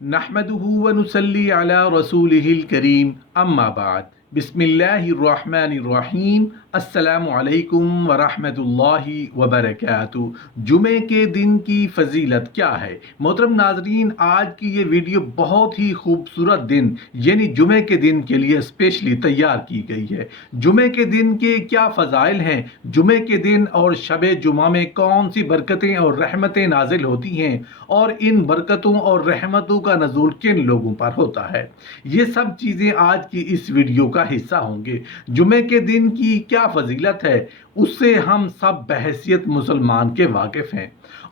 نحمده ونصلي على رسوله الكريم اما بعد بسم اللہ الرحمن الرحیم السلام علیکم ورحمۃ اللہ وبرکاتہ۔ جمعے کے دن کی فضیلت کیا ہے؟ محترم ناظرین، آج کی یہ ویڈیو بہت ہی خوبصورت دن یعنی جمعے کے دن کے لیے اسپیشلی تیار کی گئی ہے۔ جمعے کے دن کے کیا فضائل ہیں، جمعے کے دن اور شب جمعہ میں کون سی برکتیں اور رحمتیں نازل ہوتی ہیں، اور ان برکتوں اور رحمتوں کا نزول کن لوگوں پر ہوتا ہے، یہ سب چیزیں آج کی اس ویڈیو کا حصہ ہوں گے۔ جمعے کے دن کی کیا فضیلت ہے اس سے ہم سب بحیثیت مسلمان کے واقف ہیں،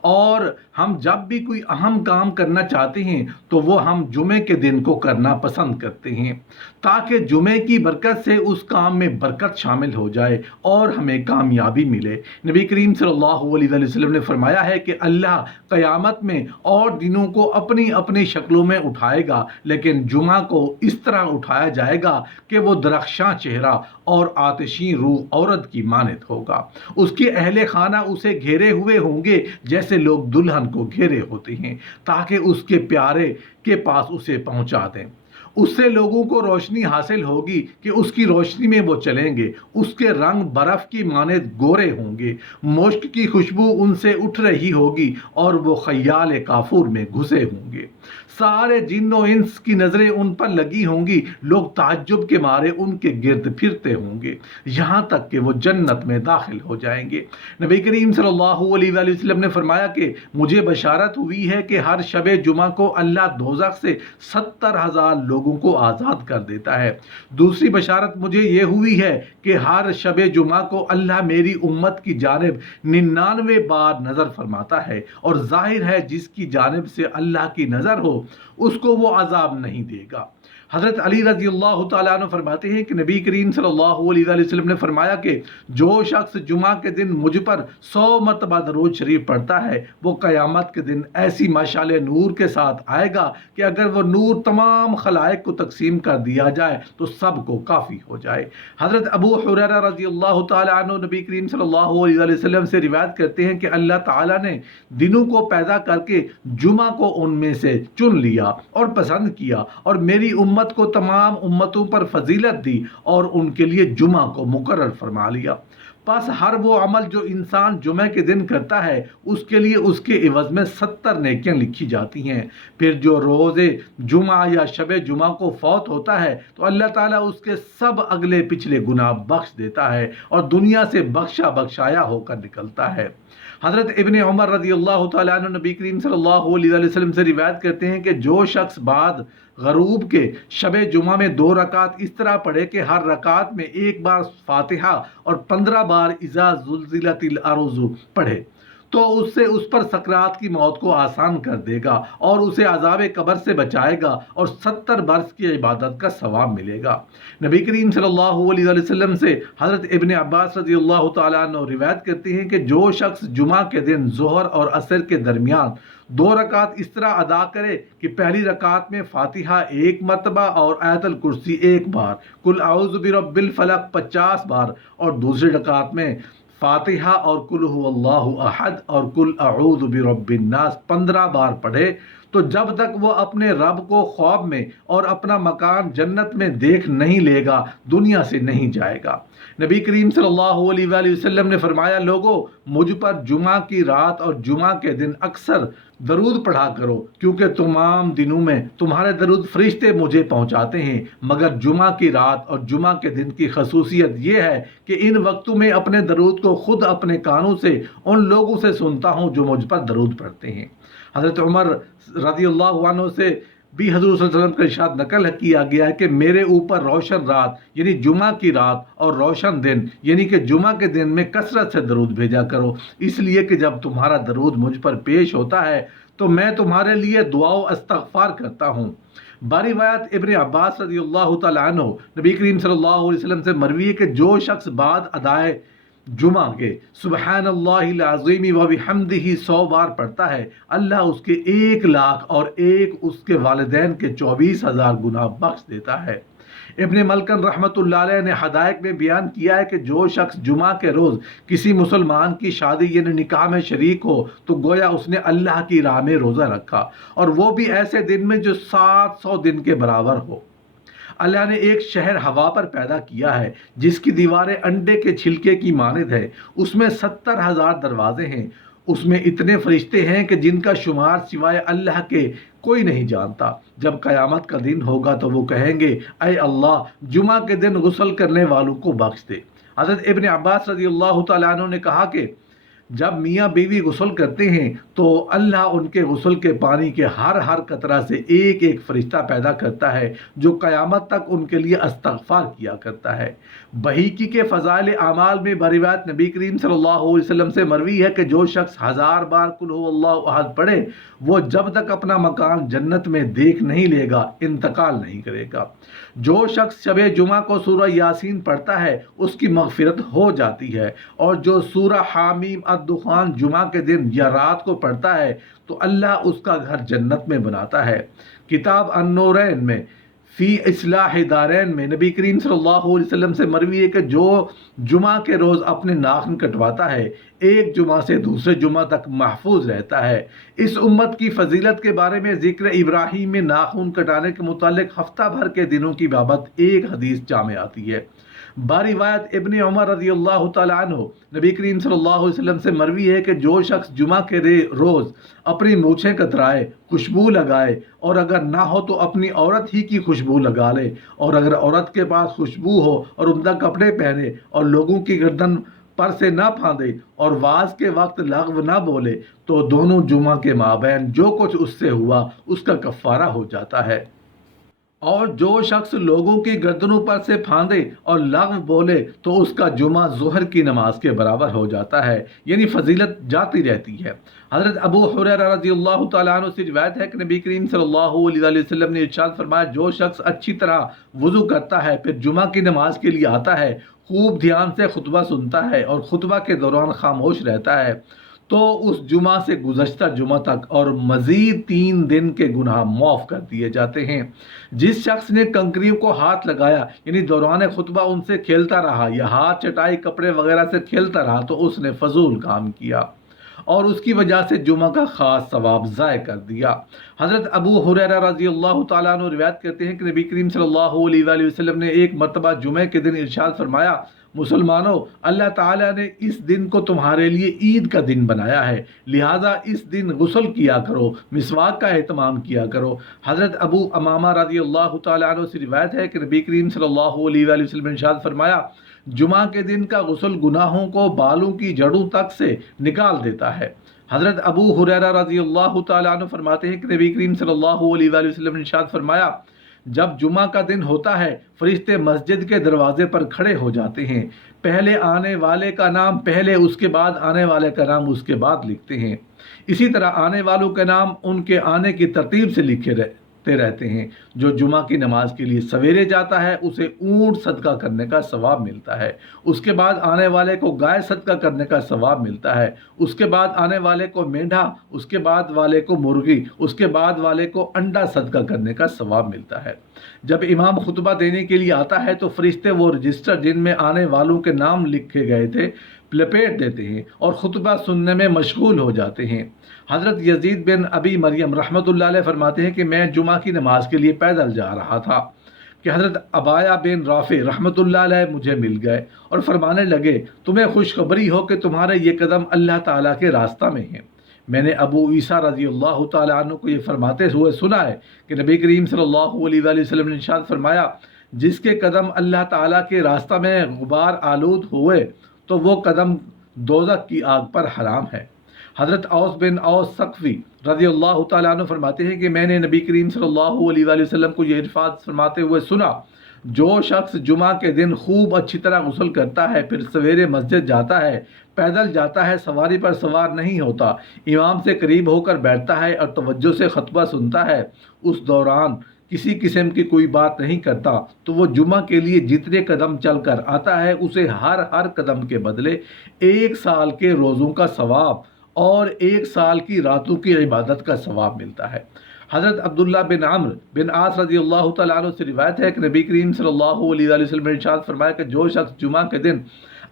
اور ہم جب بھی کوئی اہم کام کرنا چاہتے ہیں تو وہ ہم جمعے کے دن کو کرنا پسند کرتے ہیں، تاکہ جمعے کی برکت سے اس کام میں برکت شامل ہو جائے اور ہمیں کامیابی ملے۔ نبی کریم صلی اللہ علیہ وسلم نے فرمایا ہے کہ اللہ قیامت میں اور دنوں کو اپنی اپنی شکلوں میں اٹھائے گا، لیکن جمعہ کو اس طرح اٹھایا جائے گا کہ وہ درخشاں چہرہ اور آتشین روح عورت کی مانند ہوگا۔ اس کے اہل خانہ اسے گھیرے ہوئے ہوں گے جیسے لوگ دلہن کو گھیرے ہوتے ہیں، تاکہ اس کے پیارے کے پاس اسے پہنچا دیں۔ اس سے لوگوں کو روشنی حاصل ہوگی کہ اس کی روشنی میں وہ چلیں گے۔ اس کے رنگ برف کی مانند گورے ہوں گے، مشک کی خوشبو ان سے اٹھ رہی ہوگی اور وہ خیال کافور میں گھسے ہوں گے۔ سارے جن و انس کی نظریں ان پر لگی ہوں گی، لوگ تعجب کے مارے ان کے گرد پھرتے ہوں گے یہاں تک کہ وہ جنت میں داخل ہو جائیں گے۔ نبی کریم صلی اللہ علیہ وآلہ وسلم نے فرمایا کہ مجھے بشارت ہوئی ہے کہ ہر شب جمعہ کو اللہ دوزخ سے 70,000 لوگوں کو آزاد کر دیتا ہے۔ دوسری بشارت مجھے یہ ہوئی ہے کہ ہر شب جمعہ کو اللہ میری امت کی جانب 99 بار نظر فرماتا ہے، اور ظاہر ہے جس کی جانب سے اللہ کی نظر ہو اس کو وہ عذاب نہیں دے گا۔ حضرت علی رضی اللہ تعالیٰ عنہ فرماتے ہیں کہ نبی کریم صلی اللہ علیہ وآلہ وسلم نے فرمایا کہ جو شخص جمعہ کے دن مجھ پر 100 مرتبہ درود شریف پڑھتا ہے، وہ قیامت کے دن ایسی مشعل نور کے ساتھ آئے گا کہ اگر وہ نور تمام خلائق کو تقسیم کر دیا جائے تو سب کو کافی ہو جائے۔ حضرت ابو ہریرہ رضی اللہ تعالیٰ عنہ نبی کریم صلی اللہ علیہ وآلہ وسلم سے روایت کرتے ہیں کہ اللہ تعالیٰ نے دنوں کو پیدا کر کے جمعہ کو ان میں سے چن لیا اور پسند کیا، اور میری امت کو تمام امتوں پر فضیلت دی اور ان کے لیے جمعہ کو مقرر فرما لیا۔ پس ہر وہ عمل جو انسان جمعہ کے دن کرتا ہے اس کے لیے اس کے عوض میں 70 نیکیاں لکھی جاتی ہیں۔ پھر جو روز جمعہ یا شب جمعہ کو فوت ہوتا ہے تو اللہ تعالیٰ اس کے سب اگلے پچھلے گناہ بخش دیتا ہے اور دنیا سے بخشا بخشایا ہو کر نکلتا ہے۔ حضرت ابن عمر رضی اللہ تعالیٰ عنہ نبی کریم صلی اللہ علیہ وآلہ وسلم سے روایت کرتے ہیں کہ جو شخص بعد غروب کے شب جمعہ میں 2 رکعت اس طرح پڑھے کہ ہر رکعت میں 1 بار فاتحہ اور 15 بار اذا زلزلت الارض پڑھے تو اس پر سکرات کی موت کو آسان کر دے گا اور اسے عذاب قبر سے بچائے گا اور 70 برس کی عبادت کا ثواب ملے گا۔ نبی کریم صلی اللہ علیہ وآلہ وسلم سے حضرت ابن عباس رضی اللہ تعالیٰ عنہ روایت کرتے ہیں کہ جو شخص جمعہ کے دن ظہر اور عصر کے درمیان 2 رکعت اس طرح ادا کرے کہ پہلی رکعت میں فاتحہ 1 مرتبہ اور آیت الکرسی 1 بار، قل اعوذ برب الفلق 50 بار، اور دوسری رکعت میں فاتحہ اور قل هو اللہ احد اور قل اعوذ برب الناس 15 بار پڑھے تو جب تک وہ اپنے رب کو خواب میں اور اپنا مکان جنت میں دیکھ نہیں لے گا دنیا سے نہیں جائے گا۔ نبی کریم صلی اللہ علیہ وآلہ وسلم نے فرمایا، لوگو مجھ پر جمعہ کی رات اور جمعہ کے دن اکثر درود پڑھا کرو، کیونکہ تمام دنوں میں تمہارے درود فرشتے مجھے پہنچاتے ہیں، مگر جمعہ کی رات اور جمعہ کے دن کی خصوصیت یہ ہے کہ ان وقتوں میں اپنے درود کو خود اپنے کانوں سے ان لوگوں سے سنتا ہوں جو مجھ پر درود پڑھتے ہیں۔ حضرت عمر رضی اللہ عنہ سے بھی حضور صلی اللہ علیہ وسلم کا ارشاد نقل کیا گیا ہے کہ میرے اوپر روشن رات یعنی جمعہ کی رات اور روشن دن یعنی کہ جمعہ کے دن میں کثرت سے درود بھیجا کرو، اس لیے کہ جب تمہارا درود مجھ پر پیش ہوتا ہے تو میں تمہارے لیے دعا و استغفار کرتا ہوں۔ باری روایت ابن عباس رضی اللہ تعالیٰ عنہ نبی کریم صلی اللہ علیہ وسلم سے مروی ہے کہ جو شخص بعد ادائے جمعہ کے سبحان اللہ العظیم و بحمدہ 100 بار پڑھتا ہے، اللہ اس کے 1 لاکھ اور ایک اس کے والدین کے 24,000 گناہ بخش دیتا ہے۔ ابن ملکن رحمۃ اللہ علیہ نے ہدایت میں بیان کیا ہے کہ جو شخص جمعہ کے روز کسی مسلمان کی شادی یعنی نکاح میں شریک ہو تو گویا اس نے اللہ کی راہ میں روزہ رکھا، اور وہ بھی ایسے دن میں جو 700 دن کے برابر ہو۔ اللہ نے ایک شہر ہوا پر پیدا کیا ہے جس کی دیواریں انڈے کے چھلکے کی مانند ہے، اس میں 70,000 دروازے ہیں، اس میں اتنے فرشتے ہیں کہ جن کا شمار سوائے اللہ کے کوئی نہیں جانتا۔ جب قیامت کا دن ہوگا تو وہ کہیں گے اے اللہ جمعہ کے دن غسل کرنے والوں کو بخش دے۔ حضرت ابن عباس رضی اللہ تعالیٰ عنہ نے کہا کہ جب میاں بیوی غسل کرتے ہیں تو اللہ ان کے غسل کے پانی کے ہر قطرہ سے ایک ایک فرشتہ پیدا کرتا ہے جو قیامت تک ان کے لیے استغفار کیا کرتا ہے۔ بحیقی کے فضائل اعمال میں بروایت نبی کریم صلی اللہ علیہ وسلم سے مروی ہے کہ جو شخص 1000 بار قل هو اللہ احد پڑھے وہ جب تک اپنا مکان جنت میں دیکھ نہیں لے گا انتقال نہیں کرے گا۔ جو شخص شب جمعہ کو سورہ یاسین پڑھتا ہے اس کی مغفرت ہو جاتی ہے، اور جو سورہ حامیم الدخان جمعہ کے دن یا رات کو پڑھتا ہے تو اللہ اس کا گھر جنت میں بناتا ہے۔ کتاب النورین میں فی اصلاح دارین میں نبی کریم صلی اللہ علیہ وسلم سے مروی ہے کہ جو جمعہ کے روز اپنے ناخن کٹواتا ہے ایک جمعہ سے دوسرے جمعہ تک محفوظ رہتا ہے۔ اس امت کی فضیلت کے بارے میں ذکر ابراہیم میں ناخن کٹانے کے متعلق ہفتہ بھر کے دنوں کی بابت ایک حدیث جامع آتی ہے۔ باروایت ابن عمر رضی اللہ تعالیٰ عنہ نبی کریم صلی اللہ علیہ وسلم سے مروی ہے کہ جو شخص جمعہ کے روز اپنی مونچھیں کترائے، خوشبو لگائے، اور اگر نہ ہو تو اپنی عورت ہی کی خوشبو لگا لے، اور اگر عورت کے پاس خوشبو ہو اور عمدہ کپڑے پہنے اور لوگوں کی گردن پر سے نہ پھاندے اور واز کے وقت لغو نہ بولے تو دونوں جمعہ کے مابین جو کچھ اس سے ہوا اس کا کفارہ ہو جاتا ہے۔ اور جو شخص لوگوں کی گردنوں پر سے پھاندے اور لغو بولے تو اس کا جمعہ ظہر کی نماز کے برابر ہو جاتا ہے، یعنی فضیلت جاتی رہتی ہے۔ حضرت ابو ہریرہ رضی اللہ تعالیٰ عنہ سے روایت ہے کہ نبی کریم صلی اللہ علیہ وسلم نے ارشاد فرمایا جو شخص اچھی طرح وضو کرتا ہے پھر جمعہ کی نماز کے لیے آتا ہے، خوب دھیان سے خطبہ سنتا ہے اور خطبہ کے دوران خاموش رہتا ہے تو اس جمعہ سے گزشتہ جمعہ تک اور مزید 3 دن کے گناہ معاف کر دیے جاتے ہیں۔ جس شخص نے کنکریوں کو ہاتھ لگایا یعنی دوران خطبہ ان سے کھیلتا رہا یا ہاتھ چٹائی کپڑے وغیرہ سے کھیلتا رہا تو اس نے فضول کام کیا اور اس کی وجہ سے جمعہ کا خاص ثواب ضائع کر دیا۔ حضرت ابو ہریرہ رضی اللہ تعالیٰ عنہ روایت کرتے ہیں کہ نبی کریم صلی اللہ علیہ وسلم نے ایک مرتبہ جمعے کے دن ارشاد فرمایا مسلمانوں اللہ تعالیٰ نے اس دن کو تمہارے لیے عید کا دن بنایا ہے، لہٰذا اس دن غسل کیا کرو، مسواک کا اہتمام کیا کرو۔ حضرت ابو امامہ رضی اللہ تعالیٰ عنہ سے روایت ہے کہ نبی کریم صلی اللہ علیہ وسلم نے ارشاد فرمایا جمعہ کے دن کا غسل گناہوں کو بالوں کی جڑوں تک سے نکال دیتا ہے۔ حضرت ابو ہریرہ رضی اللہ تعالیٰ عنہ فرماتے ہیں کہ نبی کریم صلی اللہ علیہ وسلم نے ارشاد فرمایا جب جمعہ کا دن ہوتا ہے فرشتے مسجد کے دروازے پر کھڑے ہو جاتے ہیں، پہلے آنے والے کا نام پہلے، اس کے بعد آنے والے کا نام اس کے بعد لکھتے ہیں، اسی طرح آنے والوں کے نام ان کے آنے کی ترتیب سے لکھے رہتے ہیں۔ جو جمعہ کی نماز کے لیے سویرے جاتا ہے اسے اونٹ صدقہ کرنے کا ثواب ملتا ہے، اس کے بعد آنے والے کو گائے صدقہ کرنے کا ثواب ملتا ہے، اس کے بعد آنے والے کو مینڈھا، اس کے بعد والے کو مرغی، اس کے بعد والے کو انڈا صدقہ کرنے کا ثواب ملتا ہے۔ جب امام خطبہ دینے کے لیے آتا ہے تو فرشتے وہ رجسٹر جن میں آنے والوں کے نام لکھے گئے تھے لپیٹ دیتے ہیں اور خطبہ سننے میں مشغول ہو جاتے ہیں۔ حضرت یزید بن ابی مریم رحمۃ اللہ علیہ فرماتے ہیں کہ میں جمعہ کی نماز کے لیے پیدل جا رہا تھا کہ حضرت عبایہ بن رافع رحمۃ اللہ علیہ مجھے مل گئے اور فرمانے لگے تمہیں خوشخبری ہو کہ تمہارے یہ قدم اللہ تعالیٰ کے راستہ میں ہیں۔ میں نے ابو عیسیٰ رضی اللہ تعالیٰ عنہ کو یہ فرماتے ہوئے سنا ہے کہ نبی کریم صلی اللہ علیہ وسلم نے ارشاد فرمایا جس کے قدم اللہ تعالیٰ کے راستہ میں غبار آلود ہوئے تو وہ قدم دوزخ کی آگ پر حرام ہے۔ حضرت اوس بن اوس ثقفی رضی اللہ تعالیٰ عنہ فرماتے ہیں کہ میں نے نبی کریم صلی اللہ علیہ وسلم کو یہ ارشاد فرماتے ہوئے سنا جو شخص جمعہ کے دن خوب اچھی طرح غسل کرتا ہے پھر سویرے مسجد جاتا ہے، پیدل جاتا ہے، سواری پر سوار نہیں ہوتا، امام سے قریب ہو کر بیٹھتا ہے اور توجہ سے خطبہ سنتا ہے، اس دوران کسی قسم کی کوئی بات نہیں کرتا تو وہ جمعہ کے لیے جتنے قدم چل کر آتا ہے اسے ہر قدم کے بدلے 1 سال کے روزوں کا ثواب اور 1 سال کی راتوں کی عبادت کا ثواب ملتا ہے۔ حضرت عبداللہ بن عمرو بن عاص رضی اللہ تعالیٰ عنہ سے روایت ہے کہ نبی کریم صلی اللہ علیہ وآلہ وسلم نے ارشاد فرمایا کہ جو شخص جمعہ کے دن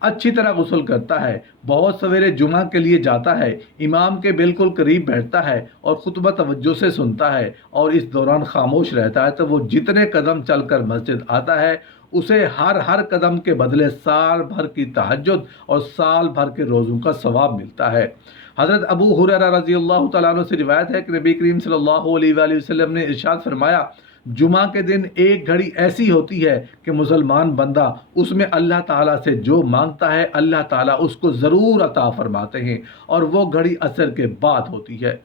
اچھی طرح غسل کرتا ہے، بہت سویرے جمعہ کے لیے جاتا ہے، امام کے بالکل قریب بیٹھتا ہے اور خطبہ توجہ سے سنتا ہے اور اس دوران خاموش رہتا ہے، تو وہ جتنے قدم چل کر مسجد آتا ہے اسے ہر قدم کے بدلے سال بھر کی تہجد اور سال بھر کے روزوں کا ثواب ملتا ہے۔ حضرت ابو ہریرہ رضی اللہ تعالیٰ عنہ سے روایت ہے کہ نبی کریم صلی اللہ علیہ وآلہ وسلم نے ارشاد فرمایا، جمعہ کے دن ایک گھڑی ایسی ہوتی ہے کہ مسلمان بندہ اس میں اللہ تعالیٰ سے جو مانگتا ہے اللہ تعالیٰ اس کو ضرور عطا فرماتے ہیں، اور وہ گھڑی عصر کے بعد ہوتی ہے۔